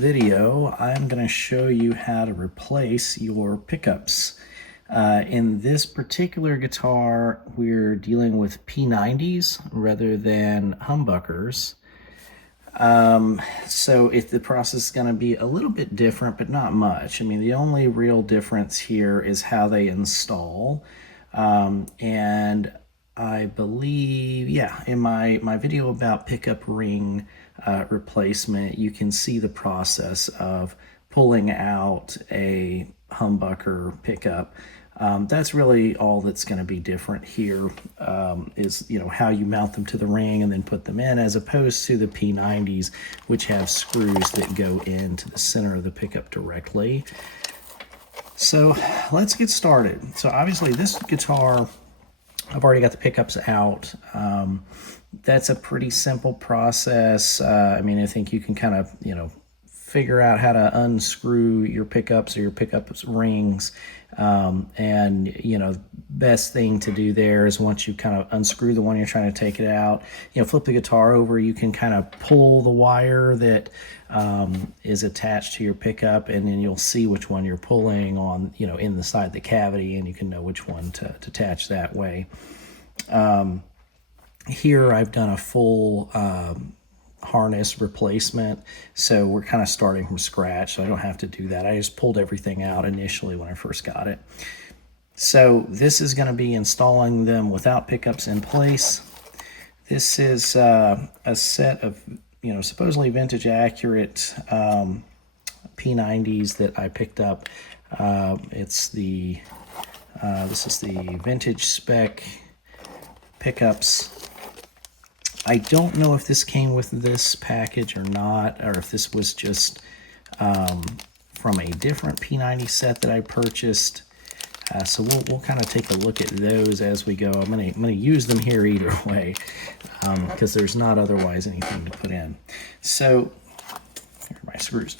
video, I'm going to show you how to replace your pickups. In this particular guitar, we're dealing with P90s rather than humbuckers. So if the process is going to be a little bit different, but not much. I mean, the only real difference here is how they install. And I believe, yeah, in my video about pickup ring replacement, you can see the process of pulling out a humbucker pickup. That's really all that's going to be different here, is how you mount them to the ring and then put them in, as opposed to the P90s, which have screws that go into the center of the pickup directly. So let's get started. So obviously this guitar, I've already got the pickups out. That's a pretty simple process. I mean, I think you can kind of, figure out how to unscrew your pickups or your pickups rings. Best thing to do there is once you kind of unscrew the one you're trying to take it out, flip the guitar over, you can kind of pull the wire that is attached to your pickup, and then you'll see which one you're pulling on, in the side of the cavity, and you can know which one to attach that way. Here I've done a full harness replacement, so we're kind of starting from scratch, so I don't have to do that. I just pulled everything out initially when I first got it. So this is going to be installing them without pickups in place. This is a set of supposedly vintage accurate P90s that I picked up. This is the vintage spec pickups. I don't know if this came with this package or not, or if this was just from a different P90 set that I purchased. So we'll kind of take a look at those as we go. I'm gonna use them here either way, because there's not otherwise anything to put in. So here are my screws.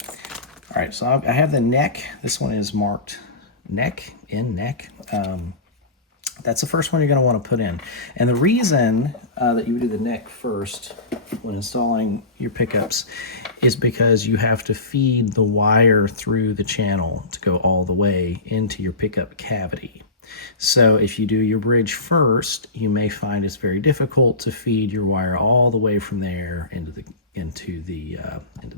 All right, so I have the neck. This one is marked neck. That's the first one you're going to want to put in. And the reason that you would do the neck first when installing your pickups is because you have to feed the wire through the channel to go all the way into your pickup cavity. So if you do your bridge first, you may find it's very difficult to feed your wire all the way from there into the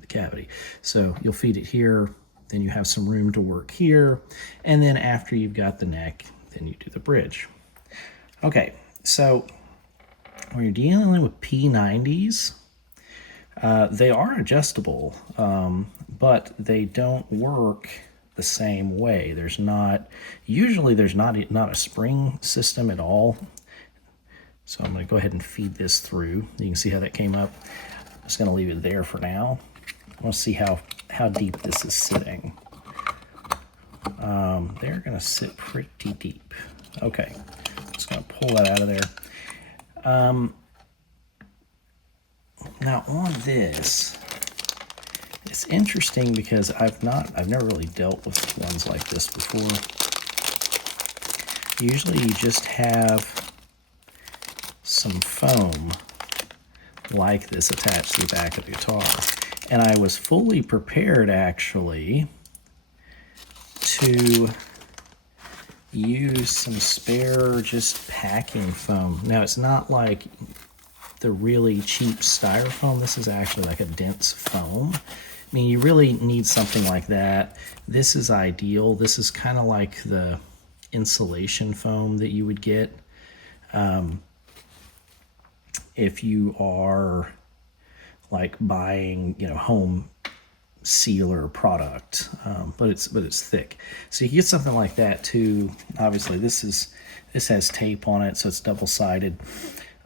cavity. So you'll feed it here, then you have some room to work here, and then after you've got the neck, then you do the bridge. Okay, so when you're dealing with P90s, they are adjustable, but they don't work the same way. Usually there's not a spring system at all. So I'm going to go ahead and feed this through. You can see how that came up. I'm just going to leave it there for now. I want to see how deep this is sitting. They're going to sit pretty deep. Okay, just going to pull that out of there. Now on this, it's interesting because I've never really dealt with ones like this before. Usually you just have some foam like this attached to the back of the guitar. And I was fully prepared actually to use some spare just packing foam. Now it's not like the really cheap styrofoam. This is actually like a dense foam. I mean, you really need something like that. This is ideal. This is kind of like the insulation foam that you would get if you are like buying, home sealer product, but it's thick. So you can get something like that too. Obviously, this has tape on it, so it's double-sided.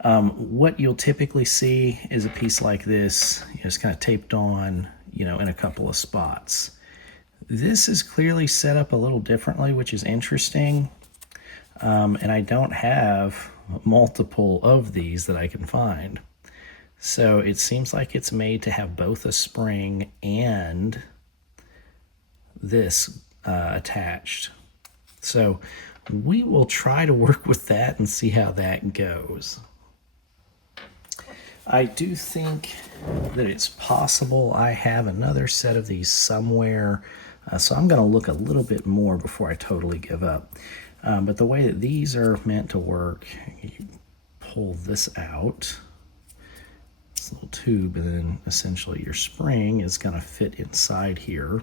What you'll typically see is a piece like this, it's kind of taped on, in a couple of spots. This is clearly set up a little differently, which is interesting. And I don't have multiple of these that I can find. So it seems like it's made to have both a spring and this attached. So we will try to work with that and see how that goes. I do think that it's possible I have another set of these somewhere, so I'm going to look a little bit more before I totally give up. But the way that these are meant to work, you pull this out, this little tube, and then essentially your spring is going to fit inside here,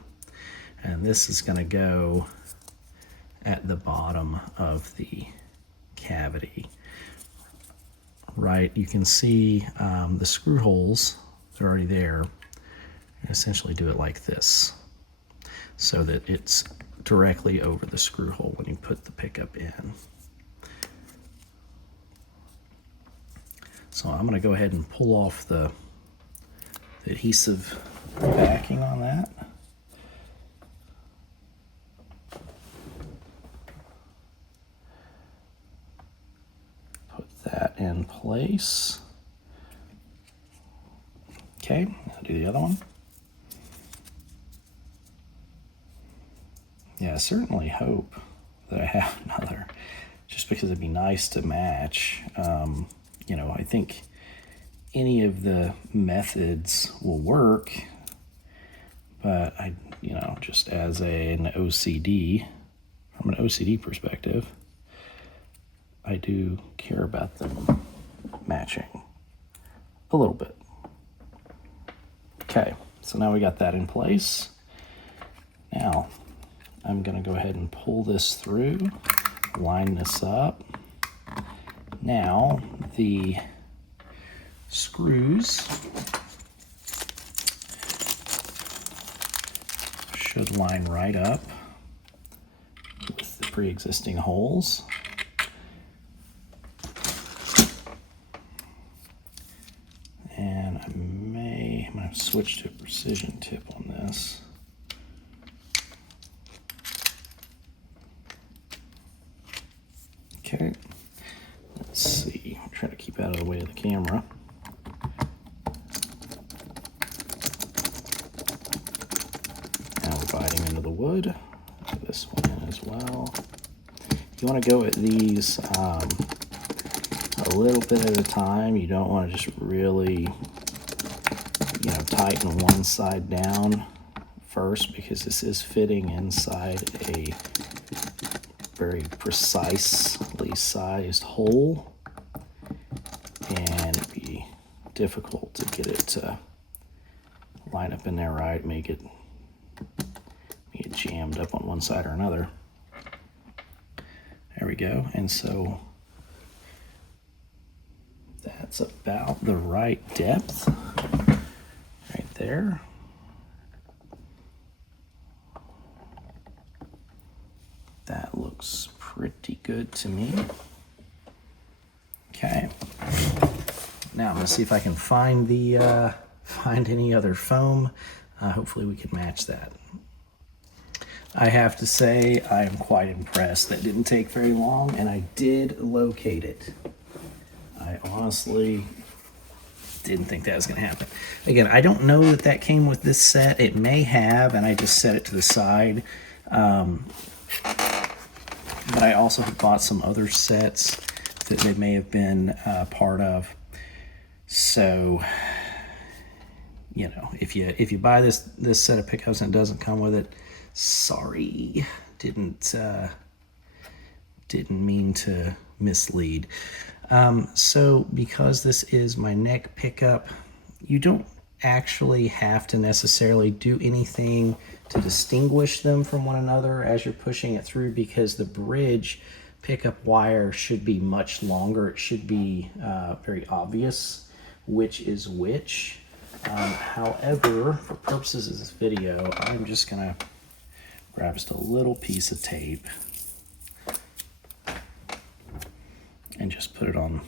and this is going to go at the bottom of the cavity. Right, you can see the screw holes, they're already there, and essentially do it like this so that it's directly over the screw hole when you put the pickup in. So I'm going to go ahead and pull off the adhesive backing on that. Put that in place. Okay, I'll do the other one. Yeah, I certainly hope that I have another, just because it'd be nice to match. You know, I think any of the methods will work, but I, you know, just as an OCD, from an OCD perspective, I do care about them matching a little bit. Okay, so now we got that in place. Now, I'm going to go ahead and pull this through, line this up. Now, the screws should line right up with the pre-existing holes. And I'm going to switch to a precision tip on this. Okay, let's see, I'm trying to keep out of the way of the camera. Now we're biting into the wood. Put this one in as well. You want to go at these a little bit at a time. You don't want to just really, you know, tighten one side down first, because this is fitting inside a very precisely sized hole, and it'd be difficult to get it to line up in there right, make it jammed up on one side or another. There we go. And so that's about the right depth right there. That looks pretty good to me. Okay. Now I'm gonna see if I can find the find any other foam. Hopefully we can match that. I have to say I am quite impressed. That didn't take very long, and I did locate it. I honestly didn't think that was going to happen. Again, I don't know that that came with this set. It may have, and I just set it to the side. But I also have bought some other sets that they may have been part of. So, you know, if you buy this set of pickups and it doesn't come with it, sorry, didn't mean to mislead. So because this is my neck pickup, you don't actually have to necessarily do anything to distinguish them from one another as you're pushing it through, because the bridge pickup wire should be much longer. It should be very obvious which is which. However, for purposes of this video, I'm just gonna grab just a little piece of tape and just put it on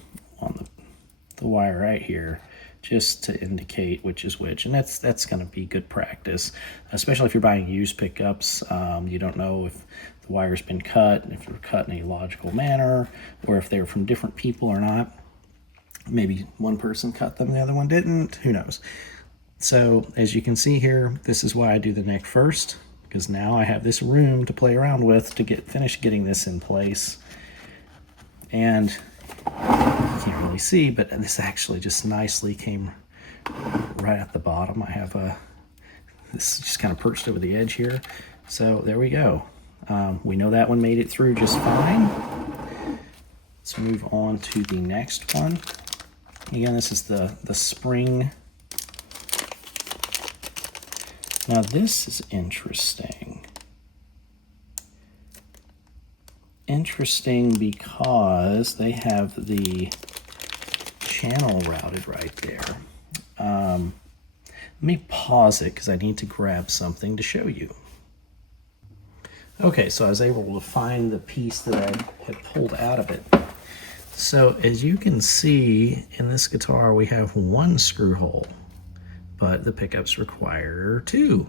the wire right here, just to indicate which is which. And that's going to be good practice, especially if you're buying used pickups. You don't know if the wire's been cut, if they're cut in a logical manner, or if they're from different people or not. Maybe one person cut them, the other one didn't, who knows. So as you can see here, this is why I do the neck first, because now I have this room to play around with to finish getting this in place. And You can't really see, but this actually just nicely came right at the bottom. I have this just kind of perched over the edge here. So there we go. We know that one made it through just fine. Let's move on to the next one. Again, this is the spring. Now this is interesting. Interesting because they have the channel routed right there. Let me pause it because I need to grab something to show you. Okay, so I was able to find the piece that I had pulled out of it. So as you can see in this guitar, we have one screw hole, but the pickups require two.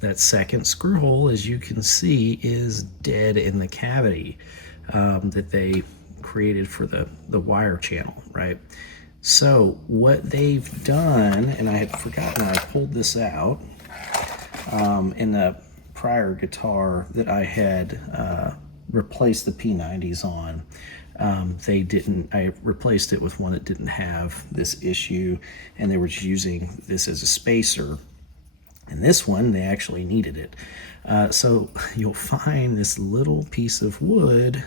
That second screw hole, as you can see, is dead in the cavity that they created for the wire channel, right? So what they've done, and I had forgotten I pulled this out in the prior guitar that I had replaced the P90s on. I replaced it with one that didn't have this issue, and they were just using this as a spacer. And this one, they actually needed it. So you'll find this little piece of wood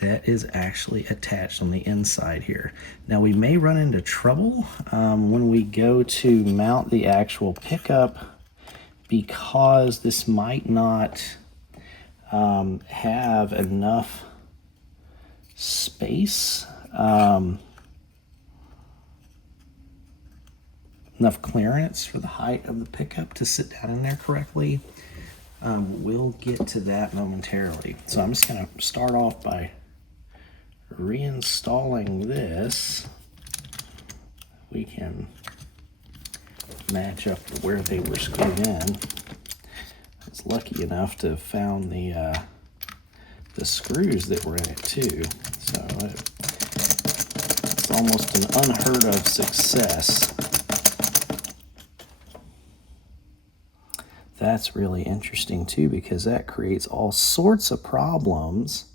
that is actually attached on the inside here. Now we may run into trouble when we go to mount the actual pickup, because this might not have enough space, enough clearance for the height of the pickup to sit down in there correctly. We'll get to that momentarily. So I'm just gonna start off by reinstalling this. We can match up to where they were screwed in. I was lucky enough to have found the screws that were in it too. So it's almost an unheard of success. That's really interesting too, because that creates all sorts of problems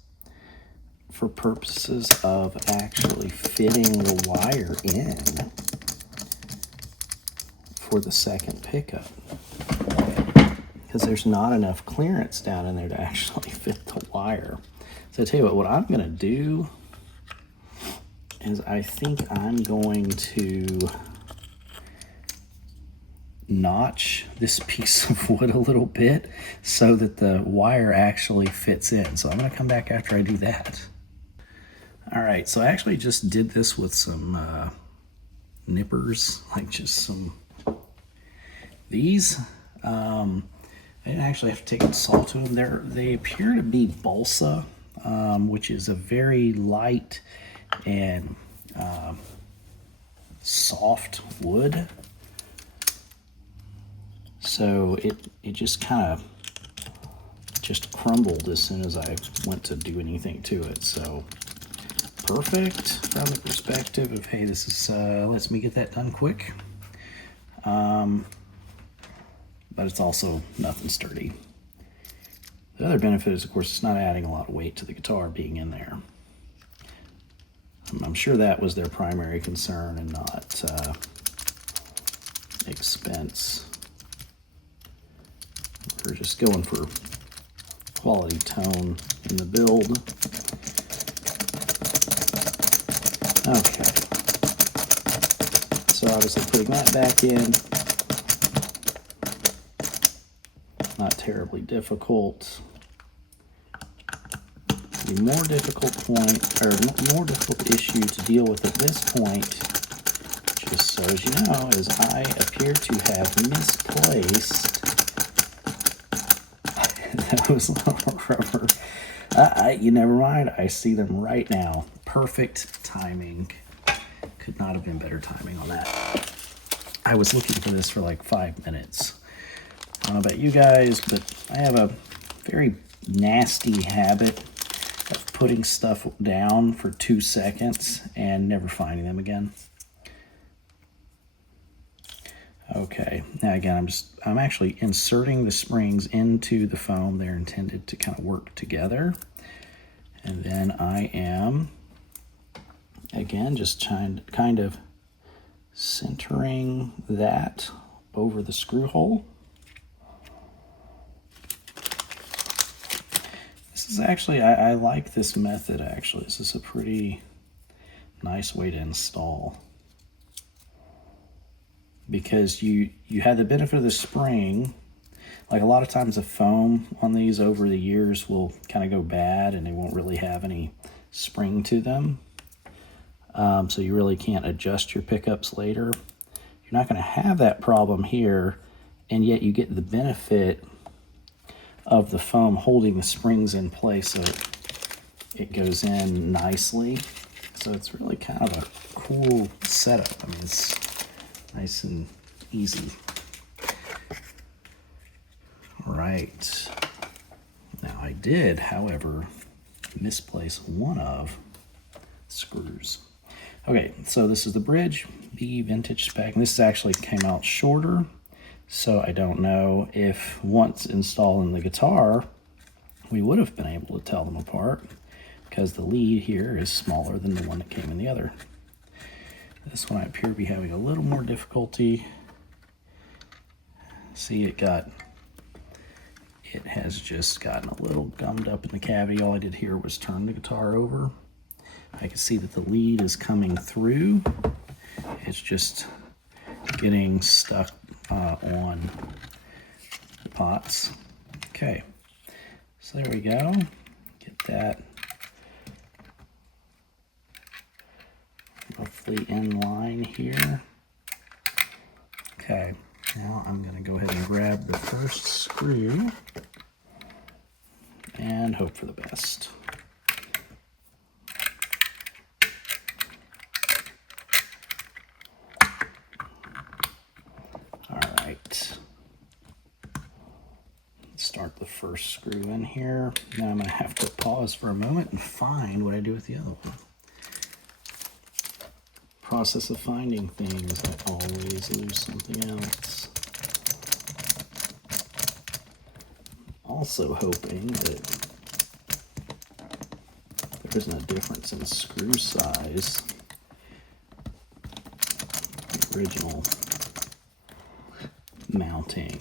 for purposes of actually fitting the wire in for the second pickup, because there's not enough clearance down in there to actually fit the wire. So I tell you what I'm gonna do is I think I'm going to notch this piece of wood a little bit so that the wire actually fits in. So I'm gonna come back after I do that. All right, so I actually just did this with some nippers, like just some these. I didn't actually have to take and saw to them. They appear to be balsa, which is a very light and soft wood. So it just kind of just crumbled as soon as I went to do anything to it. So perfect from the perspective of, hey, this is lets me get that done quick. But it's also nothing sturdy. The other benefit is, of course, it's not adding a lot of weight to the guitar being in there. I'm sure that was their primary concern and not expense. We're just going for quality tone in the build. Okay. So obviously putting that back in, not terribly difficult. The more difficult point, or more difficult issue to deal with at this point, just so as you know, is I appear to have misplaced those little rubber. You never mind, I see them right now. Perfect timing. Could not have been better timing on that. I was looking for this for like 5 minutes. I don't know about you guys, but I have a very nasty habit of putting stuff down for 2 seconds and never finding them again. Okay, now again, I'm actually inserting the springs into the foam. They're intended to kind of work together. And then I am Again, just kind of centering that over the screw hole. This is actually, I like this method actually. This is a pretty nice way to install, because you had the benefit of the spring. Like a lot of times the foam on these over the years will kind of go bad and they won't really have any spring to them. So you really can't adjust your pickups later. You're not going to have that problem here, and yet you get the benefit of the foam holding the springs in place so it goes in nicely. So it's really kind of a cool setup. I mean, it's nice and easy. All right. Now I did, however, misplace one of the screws. Okay, so this is the bridge, B vintage spec, and this actually came out shorter, so I don't know if once installing the guitar, we would have been able to tell them apart, because the lead here is smaller than the one that came in the other. This one I appear to be having a little more difficulty. See, it has just gotten a little gummed up in the cavity. All I did here was turn the guitar over. I can see that the lead is coming through. It's just getting stuck on the pots. Okay, so there we go. Get that roughly in line here. Okay, now I'm going to go ahead and grab the first screw and hope for the best. Start the first screw in here. Now I'm going to have to pause for a moment and find what I do with the other one. Process of finding things, I always lose something else. Also hoping that there isn't a difference in screw size. The original mounting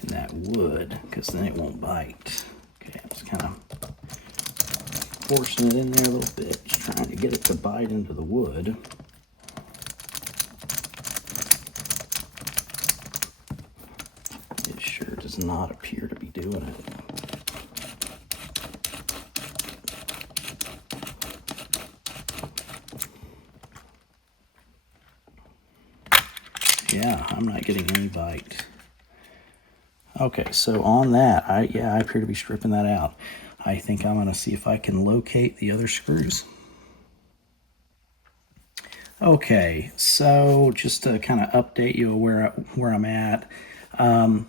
in that wood, because then it won't bite. Okay, I'm just kind of forcing it in there a little bit, just trying to get it to bite into the wood. It sure does not appear to be doing it. Yeah, I'm not getting any bite. Okay, so on that, I appear to be stripping that out. I think I'm going to see if I can locate the other screws. Okay, so just to kind of update you where I'm at, I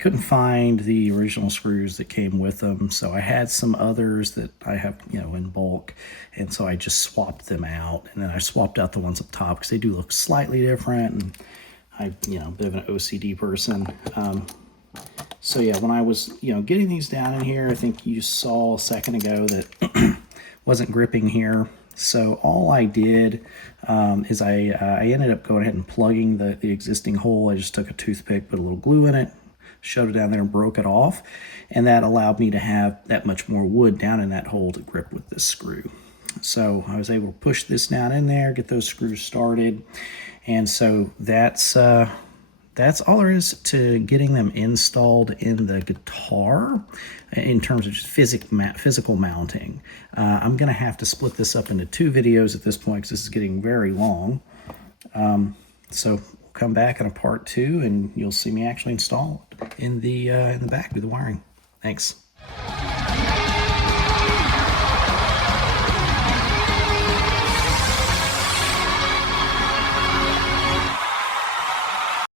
couldn't find the original screws that came with them, so I had some others that I have, in bulk, and so I just swapped them out, and then I swapped out the ones up top because they do look slightly different, and I'm, a bit of an OCD person. So yeah, when I was, getting these down in here, I think you saw a second ago that wasn't gripping here. So all I did is I ended up going ahead and plugging the existing hole. I just took a toothpick, put a little glue in it, shoved it down there and broke it off. And that allowed me to have that much more wood down in that hole to grip with this screw. So I was able to push this down in there, get those screws started. And so that's all there is to getting them installed in the guitar in terms of just physical mounting. I'm going to have to split this up into 2 videos at this point because this is getting very long. So we'll come back in a part 2 and you'll see me actually install it in the back, do the wiring. Thanks.